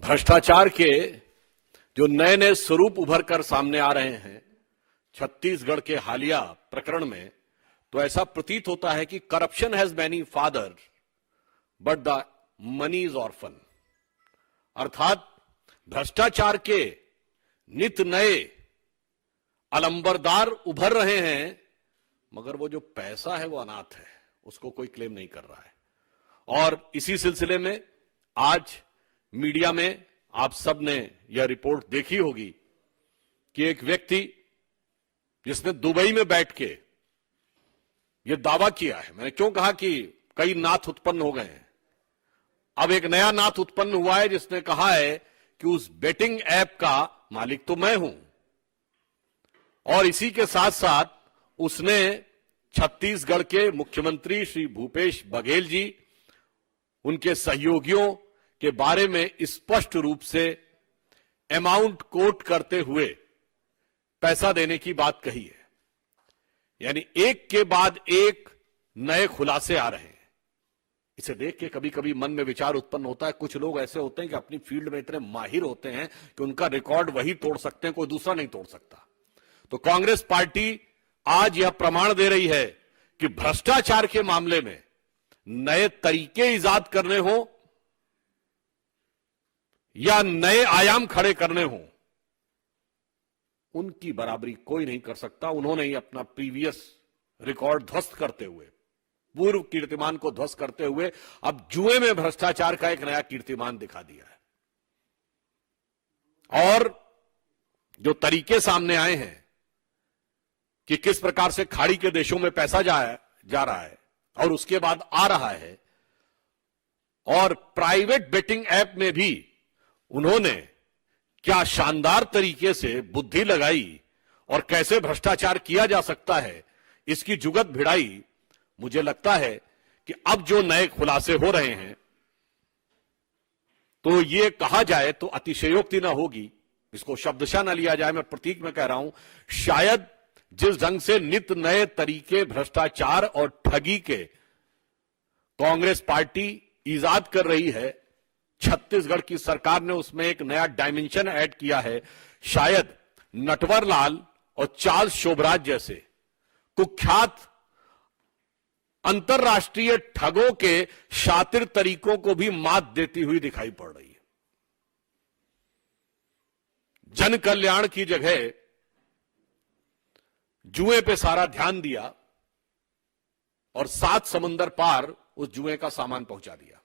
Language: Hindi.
भ्रष्टाचार के जो नए नए स्वरूप उभर कर सामने आ रहे हैं छत्तीसगढ़ के हालिया प्रकरण में, तो ऐसा प्रतीत होता है कि corruption has many father but the money is orphan. अर्थात भ्रष्टाचार के नित नए अलंबरदार उभर रहे हैं, मगर वो जो पैसा है वो अनाथ है, उसको कोई क्लेम नहीं कर रहा है। और इसी सिलसिले में आज मीडिया में आप सब ने यह रिपोर्ट देखी होगी कि एक व्यक्ति जिसने दुबई में बैठ के यह दावा किया है, मैंने क्यों कहा कि कई नाथ उत्पन्न हो गए हैं, अब एक नया नाथ उत्पन्न हुआ है जिसने कहा है कि उस बेटिंग ऐप का मालिक तो मैं हूं। और इसी के साथ साथ उसने छत्तीसगढ़ के मुख्यमंत्री श्री भूपेश बघेल जी, उनके सहयोगियों के बारे में स्पष्ट रूप से अमाउंट कोट करते हुए पैसा देने की बात कही है। यानी एक के बाद एक नए खुलासे आ रहे हैं। इसे देख के कभी कभी मन में विचार उत्पन्न होता है, कुछ लोग ऐसे होते हैं कि अपनी फील्ड में इतने माहिर होते हैं कि उनका रिकॉर्ड वही तोड़ सकते हैं, कोई दूसरा नहीं तोड़ सकता। तो कांग्रेस पार्टी आज यह प्रमाण दे रही है कि भ्रष्टाचार के मामले में नए तरीके इजाद करने हो या नए आयाम खड़े करने हो, उनकी बराबरी कोई नहीं कर सकता। उन्होंने ही अपना प्रीवियस रिकॉर्ड ध्वस्त करते हुए, पूर्व कीर्तिमान को ध्वस्त करते हुए, अब जुए में भ्रष्टाचार का एक नया कीर्तिमान दिखा दिया है। और जो तरीके सामने आए हैं कि किस प्रकार से खाड़ी के देशों में पैसा जा रहा है और उसके बाद आ रहा है, और प्राइवेट बेटिंग ऐप में भी उन्होंने क्या शानदार तरीके से बुद्धि लगाई और कैसे भ्रष्टाचार किया जा सकता है, इसकी जुगत भिड़ाई। मुझे लगता है कि अब जो नए खुलासे हो रहे हैं, तो ये कहा जाए तो अतिशयोक्ति ना होगी, इसको शब्दशः न लिया जाए, मैं प्रतीक में कह रहा हूं, शायद जिस ढंग से नित नए तरीके भ्रष्टाचार और ठगी के कांग्रेस पार्टी इजाद कर रही है, छत्तीसगढ़ की सरकार ने उसमें एक नया डायमेंशन ऐड किया है। शायद नटवर लाल और चार्ल्स शोभराज जैसे कुख्यात अंतरराष्ट्रीय ठगों के शातिर तरीकों को भी मात देती हुई दिखाई पड़ रही है। जन कल्याण की जगह जुए पे सारा ध्यान दिया और 7 समंदर पार उस जुए का सामान पहुंचा दिया।